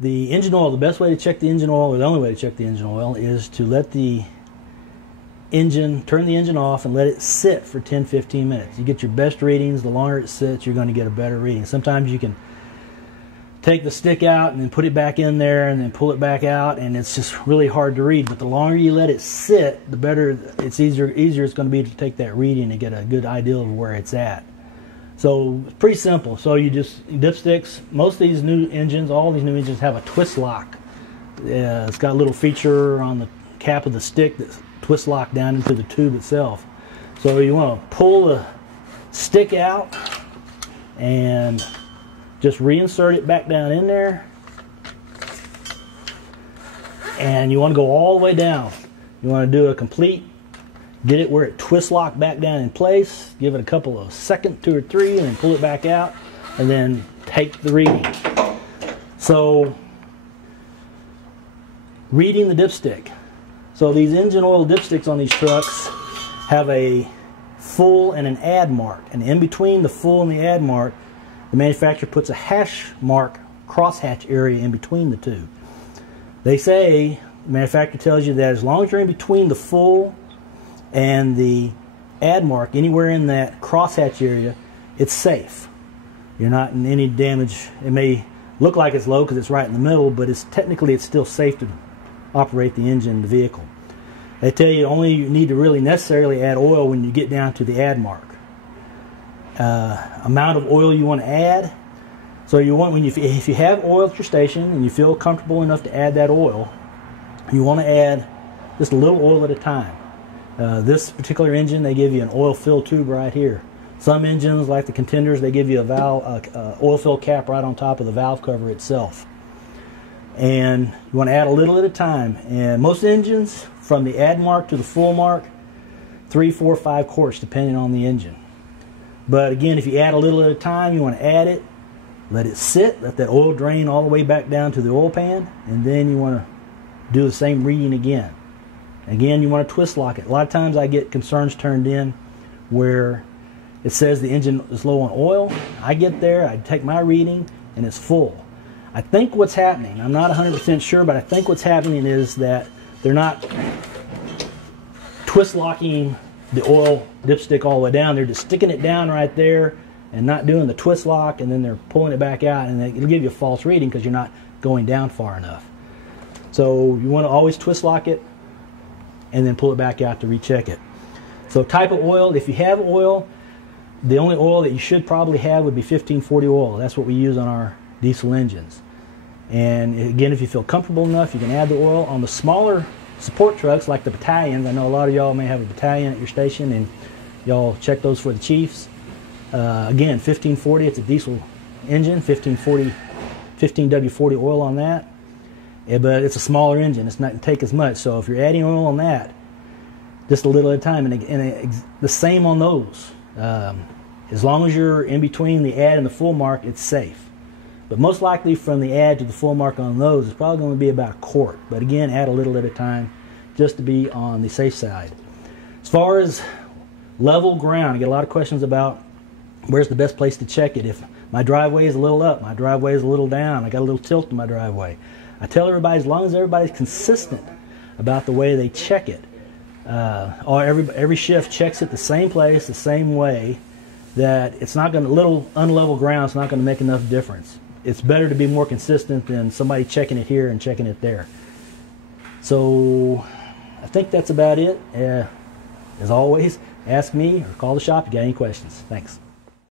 The engine oil, the best way to check the engine oil, or the only way to check the engine oil, is to let the engine, turn the engine off and let it sit for 10-15 minutes. You get your best readings. The longer it sits, you're going to get a better reading. Sometimes you can take the stick out and then put it back in there and then pull it back out, and it's just really hard to read. But the longer you let it sit, the better, it's easier it's going to be to take that reading and get a good idea of where it's at. So it's pretty simple. So you just, dipsticks, most of these new engines, all these new engines have a twist lock. It's got a little feature on the cap of the stick that twist lock down into the tube itself. So you want to pull the stick out and just reinsert it back down in there, and you want to go all the way down. You want to do a complete, get it where it twist lock back down in place, give it a couple of seconds, 2 or 3, and then pull it back out, and then take the reading. So reading the dipstick. So these engine oil dipsticks on these trucks have a full and an add mark, and in between the full and the add mark, the manufacturer puts a hash mark, crosshatch area in between the two. They say, the manufacturer tells you that as long as you're in between the full and the add mark, anywhere in that crosshatch area, it's safe. You're not in any damage. It may look like it's low because it's right in the middle, but technically it's still safe to operate the engine in the vehicle. They tell you only you need to really necessarily add oil when you get down to the add mark. Amount of oil you want to add. So you want, if you have oil at your station and you feel comfortable enough to add that oil, you want to add just a little oil at a time. This particular engine, they give you an oil fill tube right here. Some engines, like the contenders, they give you a valve, oil fill cap right on top of the valve cover itself. And you want to add a little at a time. And most engines, from the add mark to the full mark, 3, 4, 5 quarts, depending on the engine. But again, if you add a little at a time, you want to add it, let it sit, let that oil drain all the way back down to the oil pan, and then you want to do the same reading again. Again, you want to twist lock it. A lot of times I get concerns turned in where it says the engine is low on oil. I get there, I take my reading, and it's full. I think what's happening, I'm not 100% sure, but I think what's happening is that they're not twist locking the oil dipstick all the way down. They're just sticking it down right there and not doing the twist lock, and then they're pulling it back out, and it'll give you a false reading because you're not going down far enough. So you want to always twist lock it and then pull it back out to recheck it. So type of oil, if you have oil, the only oil that you should probably have would be 1540 oil. That's what we use on our diesel engines. And again, if you feel comfortable enough, you can add the oil. On the smaller support trucks like the battalions, I know a lot of y'all may have a battalion at your station and y'all check those for the chiefs. Again, 1540, it's a diesel engine, 15W40 oil on that. But it's a smaller engine, it's not going to take as much. So if you're adding oil on that, just a little at a time, and the same on those. As long as you're in between the add and the full mark, it's safe. But most likely from the add to the full mark on those, it's probably going to be about a quart. But again, add a little at a time just to be on the safe side. As far as level ground, I get a lot of questions about where's the best place to check it. If my driveway is a little up, my driveway is a little down, I got a little tilt in my driveway. I tell everybody, as long as everybody's consistent about the way they check it, or every shift checks it the same place, the same way, that it's not going to, little unlevel ground is not going to make enough difference. It's better to be more consistent than somebody checking it here and checking it there. So I think that's about it. As always, ask me or call the shop if you got any questions. Thanks.